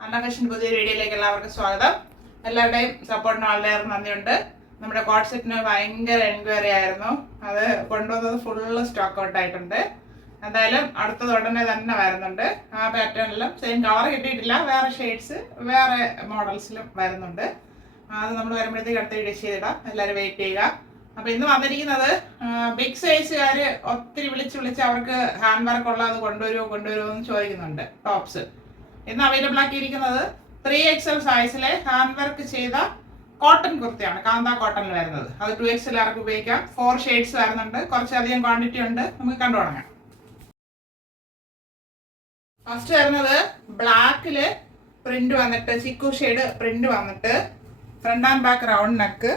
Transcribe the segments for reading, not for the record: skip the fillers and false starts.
അന്നകേഷൻ്റെ പുതിയ വീഡിയോയിലേക്ക് എല്ലാവർക്കും സ്വാഗതം. എല്ലാവരുടെയും സപ്പോർട്ടിന് വളരെയേറെ നന്ദിയുണ്ട്. നമ്മുടെ കോഡ് സെറ്റിന് ഭയങ്കര എൻക്വയറി ആയിരുന്നു. അത് കൊണ്ടുവന്നത് ഫുള്ള് സ്റ്റോക്ക് ഔട്ട് ആയിട്ടുണ്ട്. എന്തായാലും അടുത്തത് ഉടനെ തന്നെ വരുന്നുണ്ട്. ആ പാറ്റേണിലും സെയിം കളർ കിട്ടിയിട്ടില്ല, വേറെ ഷെയ്ഡ്സ് വേറെ മോഡൽസിലും വരുന്നുണ്ട്. അത് നമ്മൾ വരുമ്പോഴത്തേക്ക് അടുത്ത വീഡിയോ ചെയ്തിടാം. എല്ലാവരും വെയിറ്റ് ചെയ്യുക. അപ്പോൾ ഇന്ന് വന്നിരിക്കുന്നത് ബിഗ് സൈസുകാർ ഒത്തിരി വിളിച്ച് അവർക്ക് ഹാൻഡ് വർക്ക് ഉള്ള അത് കൊണ്ടുവരുമോ എന്ന് ചോദിക്കുന്നുണ്ട്. ടോപ്സ് ഇന്ന് അവൈലബിൾ ആക്കിയിരിക്കുന്നത് 3XL സൈസിലെ ഹാൻഡ് വർക്ക് ചെയ്ത കോട്ടൺ കുർത്തിയാണ്. കാന്ത കോട്ടണിൽ വരുന്നത്. അത് 2XL ആർക്ക് ഉപയോഗിക്കാം. 4 ഷെയ്ഡ്സ് വരുന്നുണ്ട്. കുറച്ചധികം ക്വാണ്ടിറ്റി ഉണ്ട്. നമുക്ക് കണ്ടു തുടങ്ങാം. ഫസ്റ്റ് വരുന്നത് ബ്ലാക്കില് പ്രിന്റ് വന്നിട്ട് ചിക്കു ഷെയ്ഡ് പ്രിന്റ് വന്നിട്ട് front and back round neck.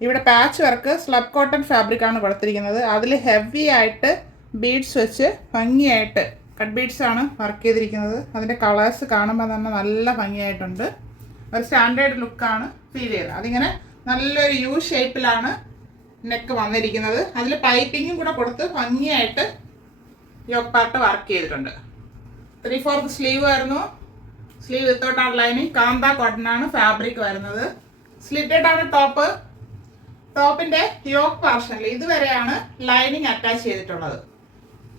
ഇവിടെ patch work slub cotton fabric ആണ് കൊടുത്തിരിക്കുന്നത്. അതിൽ ഹെവി ആയിട്ട് ബീഡ്സ് വെച്ച് ഭംഗിയായിട്ട് കട്ട് ബീഡ്സ് ആണ് വർക്ക് ചെയ്തിരിക്കുന്നത്. അതിൻ്റെ കളേഴ്സ് കാണുമ്പോൾ തന്നെ നല്ല ഭംഗിയായിട്ടുണ്ട്. ഒരു സ്റ്റാൻഡേർഡ് ലുക്കാണ് ഫീൽ ചെയ്തത്. അതിങ്ങനെ നല്ലൊരു യു ഷേപ്പിലാണ് നെക്ക് വന്നിരിക്കുന്നത്. അതിൽ പൈപ്പിങ്ങും കൂടെ കൊടുത്ത് ഭംഗിയായിട്ട് യോക്ക് പാർട്ട് വർക്ക് ചെയ്തിട്ടുണ്ട്. 3/4 സ്ലീവ് വരുന്നു. Sleeve without lining. Kantha cotton ആണ് ഫാബ്രിക് വരുന്നത്. സ്ലിറ്റഡ് ആണ് ടോപ്പ്. ടോപ്പിന്റെ യോക്ക് പോർഷനിൽ ഇതുവരെയാണ് ലൈനിങ് അറ്റാച്ച് ചെയ്തിട്ടുള്ളത്.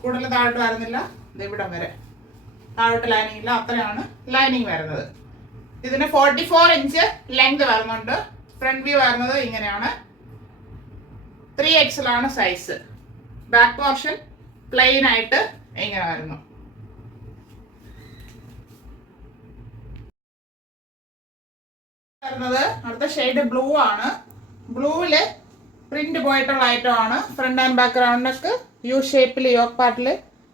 കൂടുതൽ താഴോട്ട് വരുന്നില്ല. ഇവിടം വരെ താഴോട്ട് ലൈനിങ് ഇല്ല. അത്രയാണ് ലൈനിങ് വരുന്നത്. ഇതിന് 44 ഇഞ്ച് ലെങ്ത് വരുന്നുണ്ട്. ഫ്രണ്ട് വ്യൂ വരുന്നത് ഇങ്ങനെയാണ്. 3XL ആണ് സൈസ്. ബാക്ക് പോർഷൻ പ്ലെയിൻ ആയിട്ട് ഇങ്ങനെ വരുന്നു. വരുന്നത് അടുത്ത ഷെയ്ഡ് ബ്ലൂ ആണ്. ബ്ലൂവില് പ്രിന്റ് പോയിട്ടുള്ള ഐറ്റം ആണ്. ഫ്രണ്ട് ആൻഡ് ബാക്ക് റൗണ്ടൊക്കെ യു ഷേപ്പിൽ യോക്ക് പാർട്ടിൽ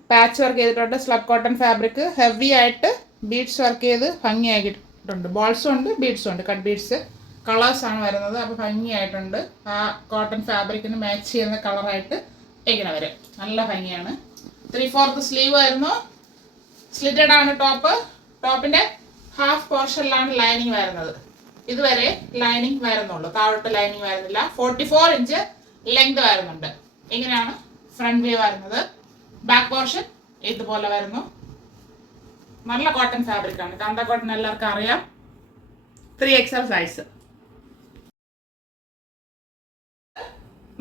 പാച്ച് വർക്ക് ചെയ്തിട്ടുണ്ട്. സ്ലബ് കോട്ടൺ ഫാബ്രിക് ഹെവി ആയിട്ട് ബീഡ്സ് വർക്ക് ചെയ്ത് ഭംഗിയാക്കിയിട്ടുണ്ട്. ബോൾസും ഉണ്ട്, ബീഡ്സും ഉണ്ട്. കട്ട് ബീഡ്സ് കളേഴ്സാണ് വരുന്നത്. അപ്പോൾ ഭംഗിയായിട്ടുണ്ട്. ആ കോട്ടൺ ഫാബ്രിക്കിന് മാച്ച് ചെയ്യുന്ന കളറായിട്ട് ഇങ്ങനെ വരും. നല്ല ഭംഗിയാണ്. 3/4 സ്ലീവ് വരുന്നു. സ്ലിറ്റഡ് ആണ് ടോപ്പ്. ടോപ്പിന്റെ ഹാഫ് പോർഷനിലാണ് ലൈനിങ് വരുന്നത്. ഇതുവരെ ലൈനിങ് വരുന്നുള്ളൂ. താഴോട്ട് ലൈനിങ് വരുന്നില്ല. 44 ഇഞ്ച് ലെങ്ത് വരുന്നുണ്ട്. ഇങ്ങനെയാണ് ഫ്രണ്ട് വ്യൂ വരുന്നത്. ബാക്ക് പോർഷൻ ഇതുപോലെ വരുന്നു. നല്ല കോട്ടൺ ഫാബ്രിക് ആണ്. കാന്ത കോട്ടൺ എല്ലാവർക്കും അറിയാം. 3XL size.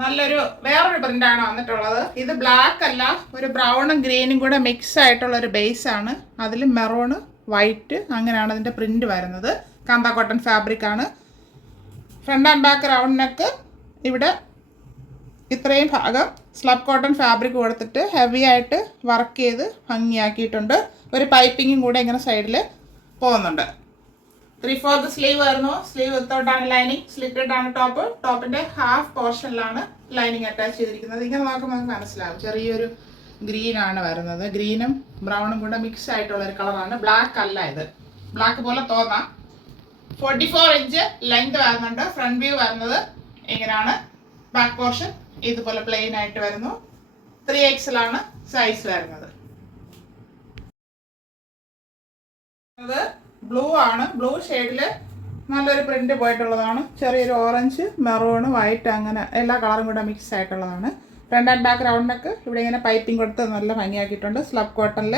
നല്ലൊരു വേറൊരു പ്രിന്റ് ആണ് വന്നിട്ടുള്ളത്. ഇത് ബ്ലാക്ക് അല്ല, ഒരു ബ്രൗണും ഗ്രീനും കൂടെ മിക്സ് ആയിട്ടുള്ള ഒരു ബേസ് ആണ്. അതിൽ മെറൂണ് വൈറ്റ് അങ്ങനെയാണ് അതിന്റെ പ്രിന്റ് വരുന്നത്. കാന്ത കോട്ടൺ ഫാബ്രിക് ആണ്. Front and back round neck. ഇവിടെ ഇത്രയും ഭാഗം സ്ലബ് കോട്ടൺ ഫാബ്രിക് കൊടുത്തിട്ട് ഹെവി ആയിട്ട് വർക്ക് ചെയ്ത് ഭംഗിയാക്കിയിട്ടുണ്ട്. ഒരു പൈപ്പിങ്ങും കൂടെ ഇങ്ങനെ സൈഡിൽ പോകുന്നുണ്ട്. 3/4 സ്ലീവ് വരുന്നു. സ്ലീവ് വിത്തൗട്ടാണ് ലൈനിങ്. സ്ലിറ്റഡ് ആണ് ടോപ്പ്. ടോപ്പിന്റെ ഹാഫ് പോർഷനിലാണ് ലൈനിങ് അറ്റാച്ച് ചെയ്തിരിക്കുന്നത്. ഇങ്ങനെ നോക്കുമ്പോൾ നമുക്ക് മനസ്സിലാവും. ചെറിയൊരു ഗ്രീൻ ആണ് വരുന്നത്. ഗ്രീനും ബ്രൗണും കൂടെ മിക്സ് ആയിട്ടുള്ള ഒരു കളറാണ്. ബ്ലാക്ക് അല്ല ഇത്. ബ്ലാക്ക് പോലെ തോന്നാം. 44 ഇഞ്ച് ലെങ്ത് വരുന്നുണ്ട്. ഫ്രണ്ട് വ്യൂ വരുന്നത് ഇങ്ങനെയാണ്. ബാക്ക് പോർഷൻ ഇതുപോലെ പ്ലെയിൻ ആയിട്ട് വരുന്നു. 3XL ആണ് സൈസ് വരുന്നത്. ബ്ലൂ ആണ്. ബ്ലൂ ഷെയ്ഡില് നല്ലൊരു പ്രിന്റ് പോയിട്ടുള്ളതാണ്. ചെറിയൊരു ഓറഞ്ച്, മെറൂൺ, വൈറ്റ് അങ്ങനെ എല്ലാ കളറും കൂടെ മിക്സ് ആയിട്ടുള്ളതാണ്. ഫ്രണ്ട് ആൻഡ് ബാക്ക് റൗണ്ടൊക്കെ ഇവിടെ ഇങ്ങനെ പൈപ്പിംഗ് കൊടുത്ത് നല്ല ഭംഗിയാക്കിയിട്ടുണ്ട്. സ്ലബ് കോട്ടണിൽ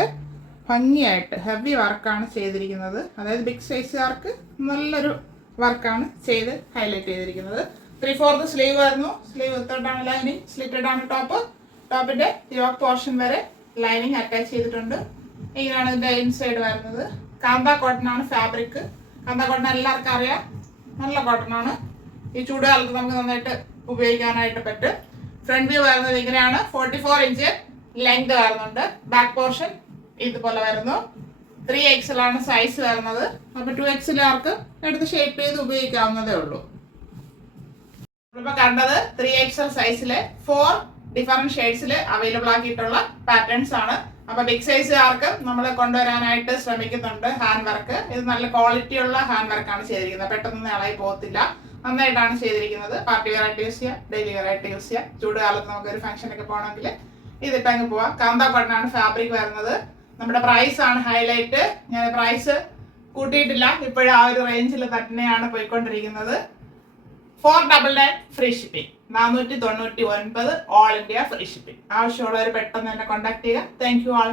ഭംഗിയായിട്ട് ഹെവി വർക്കാണ് ചെയ്തിരിക്കുന്നത്. അതായത് ബിഗ് സൈസുകാർക്ക് നല്ലൊരു വർക്കാണ് ചെയ്ത് ഹൈലൈറ്റ് ചെയ്തിരിക്കുന്നത്. 3/4 സ്ലീവ് വരുന്നു. സ്ലീവ് വിത്തൗട്ടാണ് ലൈനിങ്. സ്ലിറ്റഡ് ആണ് ടോപ്പ്. ടോപ്പിന്റെ യോക്ക് പോർഷൻ വരെ ലൈനിങ് അറ്റാച്ച് ചെയ്തിട്ടുണ്ട്. ഇങ്ങനെയാണ് ഇതിന്റെ ഇൻസൈഡ് വരുന്നത്. കാന്ത കോട്ടൺ ആണ് ഫാബ്രിക്. കാന്ത കോട്ടൺ എല്ലാവർക്കും അറിയാം. നല്ല കോട്ടൺ ആണ്. ഈ ചൂടുകാലത്ത് നമുക്ക് നന്നായിട്ട് ഉപയോഗിക്കാനായിട്ട് പറ്റും. ഫ്രണ്ട് വ്യൂ വരുന്നത് ഇങ്ങനെയാണ്. 44 ഇഞ്ച് ലെങ്ത് വരുന്നുണ്ട്. ബാക്ക് പോർഷൻ ഇതുപോലെ വരുന്നു. 3XL ആണ് സൈസ് വരുന്നത്. അപ്പൊ 2XL ആർക്ക് എടുത്ത് ഷേപ്പ് ചെയ്ത് ഉപയോഗിക്കാവുന്നതേ ഉള്ളൂ. നമ്മളിപ്പോൾ കണ്ടത് 3XL സൈസിലെ 4 ഡിഫറെന്റ് ഷെയ്ഡ്സിൽ അവൈലബിൾ ആക്കിയിട്ടുള്ള പാറ്റേൺസ് ആണ്. അപ്പൊ ബിഗ് സൈസുകാർക്ക് നമ്മൾ കൊണ്ടുവരാനായിട്ട് ശ്രമിക്കുന്നുണ്ട് ഹാൻഡ് വർക്ക്. ഇത് നല്ല ക്വാളിറ്റി ഉള്ള ഹാൻഡ് വർക്കാണ് ചെയ്തിരിക്കുന്നത്. പെട്ടെന്ന് ഇളകി പോകത്തില്ല. നന്നായിട്ടാണ് ചെയ്തിരിക്കുന്നത്. പാർട്ടി വെയർ ആയിട്ട് യൂസ് ചെയ്യാം, ഡെയിലി വെയർ ആയിട്ട് യൂസ് ചെയ്യാം. ചൂടുകാലത്ത് നമുക്ക് ഒരു ഫംഗ്ഷനൊക്കെ പോകണമെങ്കിൽ ഇതിട്ടങ്ങ് പോവാം. കാന്ത കോട്ടൺ ആണ് ഫാബ്രിക് വരുന്നത്. നമ്മുടെ പ്രൈസ് ആണ് ഹൈലൈറ്റ്. ഞാൻ പ്രൈസ് കൂട്ടിയിട്ടില്ല. ഇപ്പോഴും ആ ഒരു റേഞ്ചിൽ തന്നെയാണ് പോയിക്കൊണ്ടിരിക്കുന്നത്. 499 free shipping. 499 all India free shipping. ആവശ്യമുള്ളവർ പെട്ടെന്ന് തന്നെ കോൺടാക്ട് ചെയ്യുക. Thank you all.